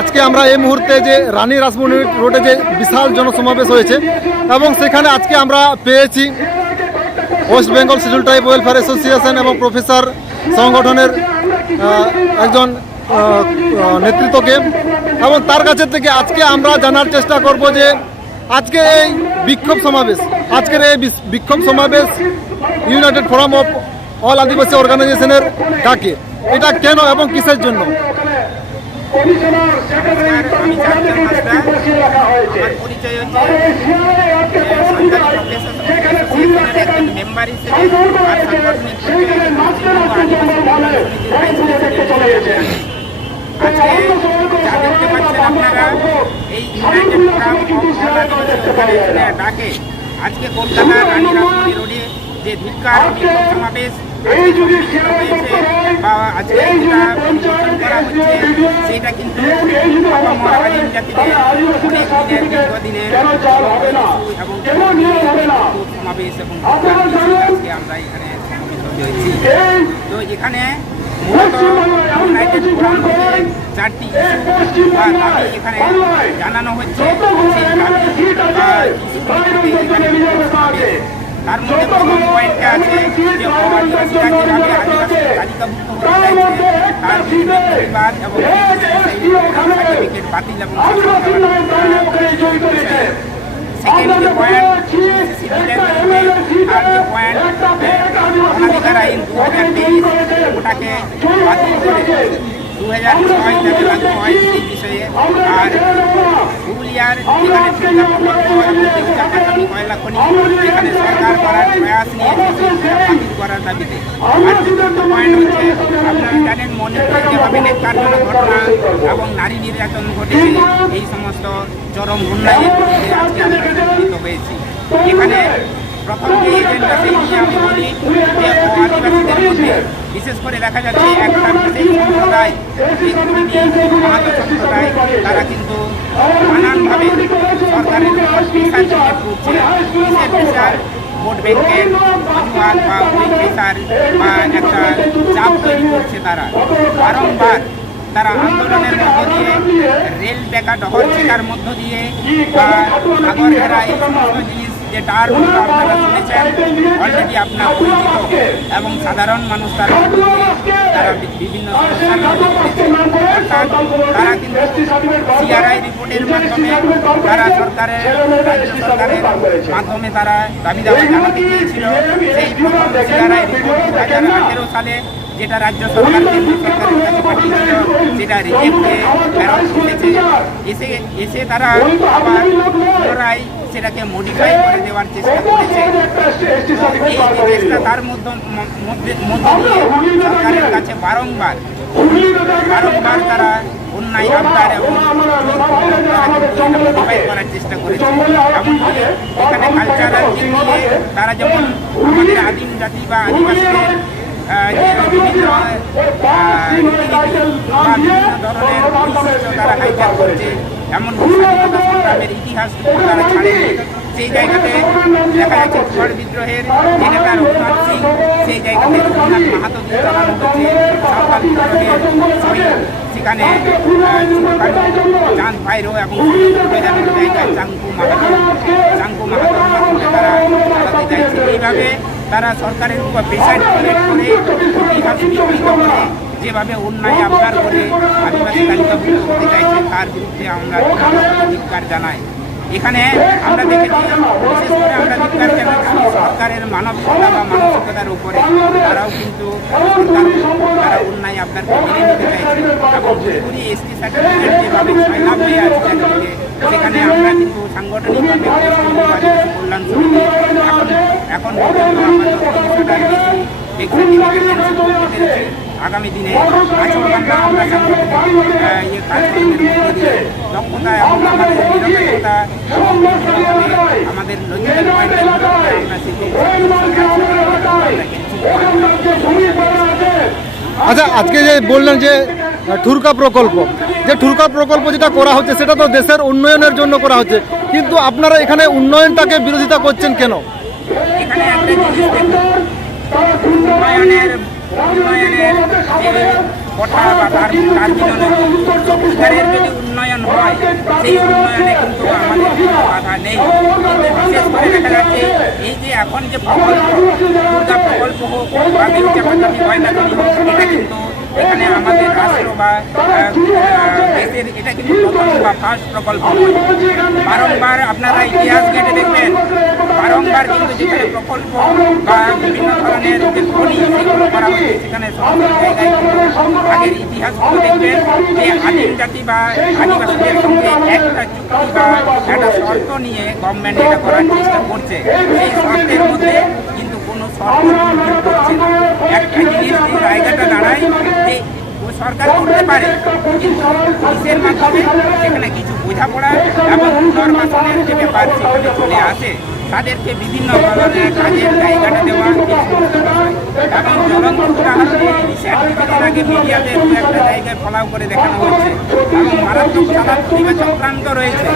আজকে আমরা এই মুহূর্তে যে রানী রাসমণি রোডে যে বিশাল জনসমাবেশ হয়েছে এবং সেখানে আজকে আমরা পেয়েছি West Bengal schedule tribe welfare association এবং প্রফেসর সংগঠনের একজন নেতৃত্বকে, এবং তার কাছে থেকে আজকে আমরা জানার চেষ্টা করব যে আজকে এই আজকের এই বিক্ষোভ সমাবেশ ইউনাইটেড ফোরাম অফ অল আদিবাসী অর্গানাইজেশনের ডাকে, এটা কেন এবং কিসের জন্য। আজকে কলকাতার রানী রাসমণি রোডে যে ধিক্কার সমাবেশ বা আজকে যেটা পরিবর্তন করা হচ্ছে সেটা কিন্তু আদিম জাতিকে অনেক দিনের দীর্ঘদিনের এবং সমাবেশ এবং আজকে আমরা এখানে সমবেত হয়েছি। তো এখানে মূলত ইউনাইটেড ফোরাম থেকে 4টি ইস্যু বা দাবি এখানে জানানো হচ্ছে। সেই দাবি বা তার মধ্যে প্রথম পয়েন্টে আছে যে আদিবাসীরা যেভাবে আদিবাসী তালিকাভুক্ত হতে চাইছে তার প্রতিবাদ এবং সার্টিফিকেট বাতিল এবং সেকেন্ড যে পয়েন্ট আর যে পয়েন্ট অনাধিকার আইন 2023 ওটাকে বাতিল করে 2006 যাতে লাগু হয় সেই বিষয়ে, আর পুরুলিয়ার যেখানে কয়লা খনি এখানে সরকার করার প্রয়াস নিয়েছে বাতিল করার দাবিতে। আর চতুর্থ পয়েন্ট হচ্ছে আপনারা জানেন মণিপুরে যেভাবে নেকারজনক ঘটনা এবং নারী নির্যাতন ঘটেছে, এই সমস্ত চরম অন্যায়ের বিরুদ্ধে আজকে আমরা সংগঠিত হয়েছি। এখানে প্রথম যে এজেন্ডা সেই নিয়ে আমি বলি যে আদিবাসীদের মধ্যে বিশেষ করে দেখা যাচ্ছে একটা বিশেষ সম্প্রদায় মাহাতো সম্প্রদায়, তারা কিন্তু নানানভাবে সরকারের প্রেসার করছে। কিসের প্রেসার? ভোট ব্যাংকের অজুহাত বা ওই প্রেসার বা একটা চাপ তৈরি করছে। তারা বারংবার তারা আন্দোলনের মধ্য দিয়ে, রেল বেকা ডহর চেকার মধ্য দিয়ে বা সাগর ঘেরা এই সমস্ত জিনিস যে টার্মগুলো আপনারা শুনেছেন অলরেডি আপনার পরিচিত, এবং সাধারণ মানুষ তারা বিভিন্ন সমস্যার মধ্যে পড়েছে। অর্থাৎ তারা কিন্তু সিআরআই রিপোর্টের মাধ্যমে তারা রাজ্য সরকারের মাধ্যমে তারা দাবি দাওয়া জানাতে গিয়েছিল। সেই প্রথম সিআরআই রিপোর্ট 2018 সালে যেটা রাজ্য সরকার কেন্দ্র সরকারের কাছে পাঠিয়েছিল সেটা রিজেক্ট হয়ে ফেরত এসে তারা আবার পুনরায় সেটাকে মডিফাই করে দেওয়ার চেষ্টা করেছে। এই যে চেষ্টা তার মধ্যে দিয়ে সরকারের কাছে বারংবার তারা অন্যায় আবদার এবং মডিফাই করার চেষ্টা করেছে। এমনকি এখানে কালচারাল দিক দিয়ে তারা যেমন আমাদের আদিম জাতি বা আদিবাসীদের বিভিন্ন ধরনের বৈশিষ্ট্য তারা হাইজ্যাক করছে, এমন স্বাধীনতা সংগ্রামের ইতিহাসটুকু তারা ছাড়েনি। সেই জায়গাতে দেখা যাচ্ছে চুয়াড় বিদ্রোহের যে নেতা রঘুনাথ সিং, সেই জায়গাতে রঘুনাথ মাহাতোকে চালানো হচ্ছে। সাঁওতাল বিদ্রোহের সেখানে চাঁদ ভাইরো এবং জায়গায় চাঙ্কু মাহাতোর মাধ্যমে তারা চালাতে চাইছে। এইভাবে তারা সরকারের উপর প্রেসার ক্রিয়েট করে ইতিহাস বিকৃত করে যেভাবে অন্যায় আবদার করে আদিবাসী তালিকাভুক্ত হতে চাইছে তার বিরুদ্ধে আমরা ধিক্কার জানাই। এখানে আমরা দেখেছি বিশেষ করে আমরা ধিক্কার জানাচ্ছি সরকারের মানবিকতা বা মানসিকতার উপরে। তারাও কিন্তু তারা অন্যায় আবদারকে মেনে নিতে চাইছে এবং পুরোপুরি এসটি সার্টিফিকেট যেভাবে সয়লাভ হয়ে আছে চারিদিকে, সেখানে আমরা কিন্তু সাংগঠনিকভাবে কল্যাণ সমিতি এখন পর্যন্ত আমাদের 300টার বেশি আগামী দিনে আচরণবান্ধব আমরা কাজকর্মের মধ্য দিয়ে দক্ষতা এবং আমাদের নিরপেক্ষতা আমাদের লজিক্যাল পয়েন্টের মধ্যে আমরা আচ্ছা, আজকে যে বললেন যে ঠুরকা প্রকল্প যেটা করা হচ্ছে সেটা তো দেশের উন্নয়নের জন্য করা হচ্ছে, কিন্তু আপনারা এখানে উন্নয়নটাকে বিরোধিতা করছেন কেন? এখানে একটা জিনিস দেখুন, উন্নয়নের যে কোঠা বা টার্মিনালের সত্যিকারের যদি উন্নয়ন হয়, সেই উন্নয়নে কিন্তু আমাদের কোনো বাধা নেই। কিন্তু বিশেষ করে দেখা যাচ্ছে এই যে এখন যে প্রকল্প, দুর্গা প্রকল্প হোক বা দেউচাপাচামি গয়নাগুলি হোক, এটা কিন্তু এখানে আমাদের রাষ্ট্র বা দেশের এটা কিন্তু প্রথম বা ফার্স্ট প্রকল্প নয়। বারংবার আপনারা ইতিহাস ঘেঁটে দেখবেন, বারংবার কিন্তু যেখানে প্রকল্প বা বিভিন্ন ধরনের যে খনি সেগুলো করা হচ্ছে, সেখানে সমস্ত জায়গায় কিন্তু আগের ইতিহাসগুলো দেখবেন যে আদিম জাতি বা আদিবাসীদের সঙ্গে একটা চুক্তি বা একটা শর্ত নিয়ে গভর্নমেন্ট এটা করার চেষ্টা করছে। সেই শর্তের মধ্যে কিন্তু কোনো শর্ত লঙ্ঘন করছে না। একটা জিনিস যে জায়গাটা দাঁড়ায় যে সরকার করতে পারে, কিন্তু পুলিশের মাধ্যমে সেখানে কিছু বোঝাপড়া এবং পুনর্বাসনের যে ব্যাপার সেখানে চলে আসে, তাদেরকে বিভিন্ন ধরনের কাজের জায়গাটা দেওয়া এবং জ্বলন্ত উদাহরণে রিসেন্ট কিছুদিন আগে মিডিয়াতে একটা জায়গায় ফলাও করে দেখানো হচ্ছে এবং মারাত্মক চালান প্রতিভা চক্রান্ত রয়েছে।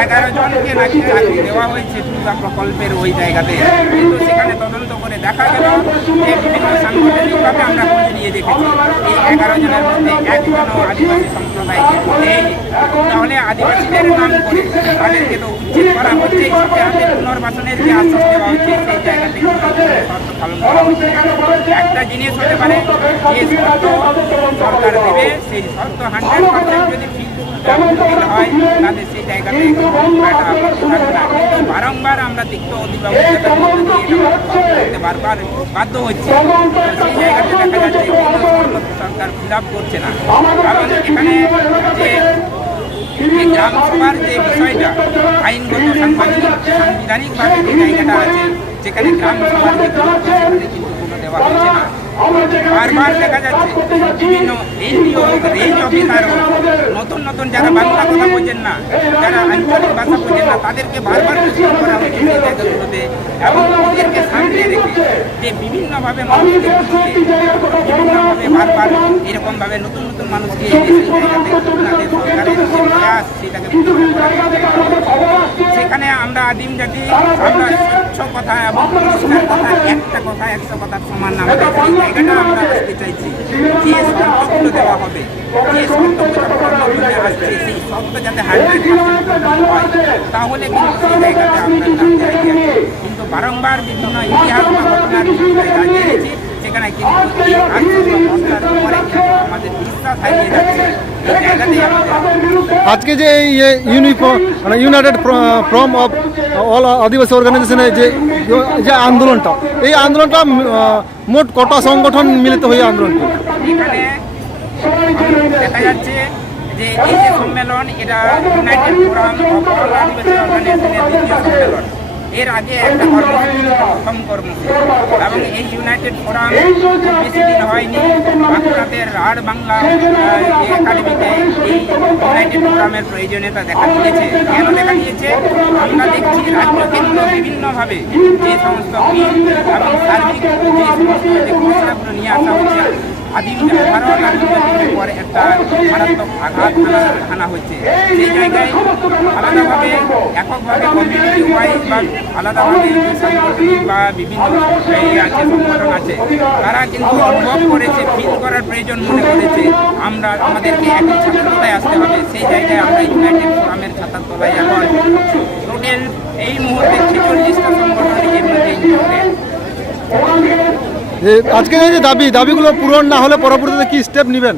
11 জনকে নাকি চাকরি দেওয়া হয়েছে দুর্গা প্রকল্পের ওই জায়গাতে, কিন্তু সেখানে তদন্ত করে দেখা গেল যে বিভিন্ন সাংগঠনিকভাবে আমরা খোঁজ নিয়ে দেখেছি এই 11 জনের মধ্যে একজনও আদিবাসী সম্প্রদায় কিন্তু নেই। তাহলে আদিবাসীদের নাম করে তাদেরকে তো উচ্ছেদ করা হচ্ছে, সাথে সাথে পুনর্বাসনের যে আশ্বাস দেওয়া হচ্ছে সেই জায়গা থেকে শর্ত পালন করা হচ্ছে। একটা জিনিস হতে পারে যে শর্ত সরকার দেবে, সেই শর্ত 100% যদি ফিল হয় তাদের সেই জায়গাতে একটা থাকবে না। কিন্তু বারংবার আমরা তিক্ত অধিবাবকতার মধ্যে দিয়ে করতে বারবার বাধ্য হচ্ছে, সেই জায়গাতে দেখা যাচ্ছে কোনো শর্ত সরকার ফিল আপ করছে না। কারণ এখানে যে গ্রাম সভার যে বিষয়টা আইনগত সাংবিধানিকভাবে যে জায়গাটা আছে, যেখানে গ্রাম সভার যে সেখানে কিন্তু কোনো দেওয়া হচ্ছে না। বারবার দেখা যাচ্ছে বিভিন্ন এনডিও হোক, রেঞ্জ অফিসার হোক, নতুন নতুন যারা বাংলা কথা বোঝেন না, যারা আঞ্চলিক ভাষা বোঝেন না, তাদেরকে বারবার প্রশ্ন করা হচ্ছে সেই জায়গাগুলোতে এবং ওদেরকে সামনে রেখে যে বিভিন্নভাবে মানুষকে বুঝিয়ে বিভিন্নভাবে বারবার এরকমভাবে নতুন নতুন মানুষকে এনে সেই জায়গাতে আপনাদের সরকারের যে প্রয়াস সেটাকে সেখানে আমরা আদিম জাতি আমরা স্বচ্ছ কথা এবং পরিষ্কার কথা, একটা কথা 100 কথার সমান আমাদের সেই জায়গাটা আমরা আসতে চাইছি। যে শর্তগুলো দেওয়া হবে, যে শর্তগুলো আসছে, সেই শর্ত যাতে 100% হয়, তাহলে কিন্তু সেই জায়গাতে আমরা জানতে চাইছি। কিন্তু বারংবার বিভিন্ন ইতিহাস বা ঘটনার জেনেছি, সেখানে কিন্তু এই আশ্চর্য মশলার উপরে কিন্তু আমাদের বিশ্বাস হারিয়ে যাচ্ছে। এই জায়গাতেই আমাদের আজকে যে এই ইউনাইটেড ফ্রম অফ অল আদিবাসী অর্গানাইজেশনের যে আন্দোলনটা, এই আন্দোলনটা মোট কটা সংগঠন মিলিত হয়ে আন্দোলন করে? এখানে দেখা যাচ্ছে যে এই যে সম্মেলন, এটা ইউনাইটেড ফোরাম অফ অল আদিবাসী অর্গানাইজেশনের দ্বিতীয় সম্মেলন। এর আগে একটা কর্মসূচি, প্রথম কর্মসূচি, এবং এই ইউনাইটেড ফোরাম বেশি দিন হয়নি, বাঁকুড়াতে রাঢ় বাংলা একাডেমিতে এই ইউনাইটেড ফোরামের প্রয়োজনীয়তা দেখা দিয়েছে। কেন দেখা দিয়েছে? আমরা দেখছি রাজ্য কেন্দ্র বিভিন্নভাবে যে সমস্ত বিল এবং সার্বিক যে সমস্ত যে ঘোষণাগুলো নিয়ে আসা হচ্ছে, আদিম ভারত আদিবাসীদের পরে একটা মারাত্মক আঘাত হানা হচ্ছে। সেই জায়গায় আলাদাভাবে এককভাবে কমিউনিটি ওয়াইজ বা আলাদাভাবে সাংগঠনিক বা বিভিন্ন আছে সংগঠন আছে, তারা কিন্তু অনুভব করেছে, ফিল করার প্রয়োজন মনে করেছে আমরা আমাদেরকে একই ছাতার তলায় আসতে হবে। সেই জায়গায় আমরা ইউনাইটেড ফোরামের ছাতার তলায় এখন টোটাল এই মুহূর্তে 46টা সংগঠন এর মধ্যে ইনক্লুডেড। আজকে এই যে দাবিগুলো পূরণ না হলে পরবর্তীতে কি স্টেপ নেবেন?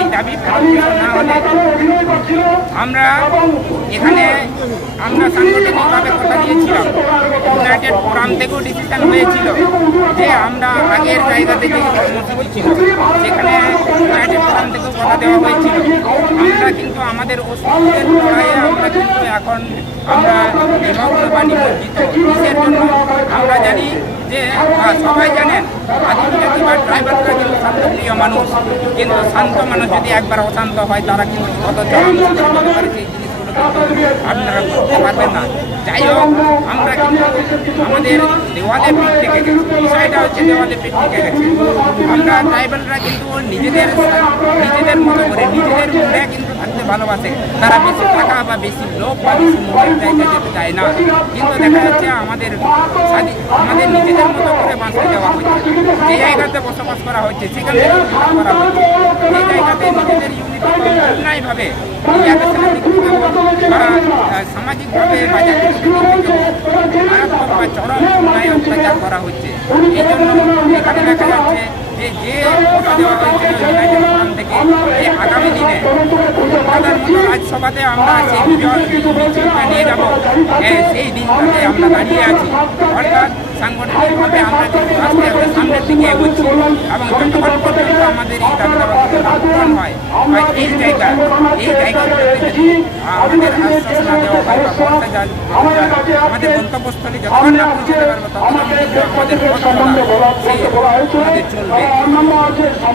এই দাবি পূরণ না হলে আমরা এখানে সাংগঠনিকভাবে কথা দিয়েছিলাম, ইউনাইটেড ফোরাম থেকেও ডিসিশন হয়েছিল যে আমরা আগের জায়গা থেকে কর্মসূচি ছিল সেখানে ইউনাইটেড ফোরাম থেকেও কথা দেওয়া হয়েছিল। আমরা কিন্তু আমাদের অস্তিত্বের লড়াইয়ে আমরা কিন্তু এখন আমরা নিমগ্ন বা নিমজ্জিত। কিসের জন্য? আমরা জানি যে সবাই জানেন আদিবাসী বা ট্রাইবালরা কিন্তু শান্তপ্রিয় মানুষ, কিন্তু শান্ত মানুষ যদি একবার অশান্ত হয় তারা কিন্তু কত চরম করে সেই জিনিসগুলো কিন্তু আপনারা করতে পারবেন না। যাই হোক, আমরা কিন্তু আমাদের দেওয়ালে পিঠ থেকে গেছি, বিষয়টা হচ্ছে দেওয়ালে পিঠ থেকে গেছে। আমরা ট্রাইবালরা কিন্তু নিজেদের মতো করে নিজেদের মুখে কিন্তু থাকতে ভালোবাসে, তারা বেশি টাকা বা বেশি লোক বা বেশি মুখের জায়গায় যেতে চায় না। কিন্তু দেখা যাচ্ছে আমাদের নিজেদের মতো করে বাঁচতে দেওয়া হচ্ছে। যে জায়গাতে বসবাস করা হচ্ছে সেখান থেকে উদ্ধার করা হচ্ছে। এই জায়গাতে নিজেদের ইউনিটি অন্যায়ভাবে রিল্যাক্সেশনের দিক থেকে হোক বা সামাজিকভাবে বা জাতিগত দিক থেকে হোক মারাত্মক বা চরম অন্যায় অত্যাচার করা হচ্ছে। এই জন্য এখানে দেখা যাচ্ছে যে কথা দেওয়া হয়েছিল ইউনাইটেড ফোরাম থেকে যে আগামী দিনে কলকাতার মতো রাজসভাতে আমরা সেই বিজয় মিছিলটা নিয়ে যাব, সেই দিনটাতে আমরা দাঁড়িয়ে আছি। অর্থাৎ সাংগঠনিকভাবে আমরা কিন্তু আস্তে আস্তে সামনের দিকে এগোচ্ছি এবং যতক্ষণ পর্যন্ত আমাদের এই দাবি দাবাগুলো না পূরণ হয় বা এই জায়গাগুলোতে যদি আমাদের আশ্বাস না দেওয়া হয় বা ভরসা যায় আমাদের গন্তব্যস্থলে যতক্ষণ না পৌঁছাতে পারবো ততক্ষণ কিন্তু আমাদের পথ চলা সেই আমাদের চলবে।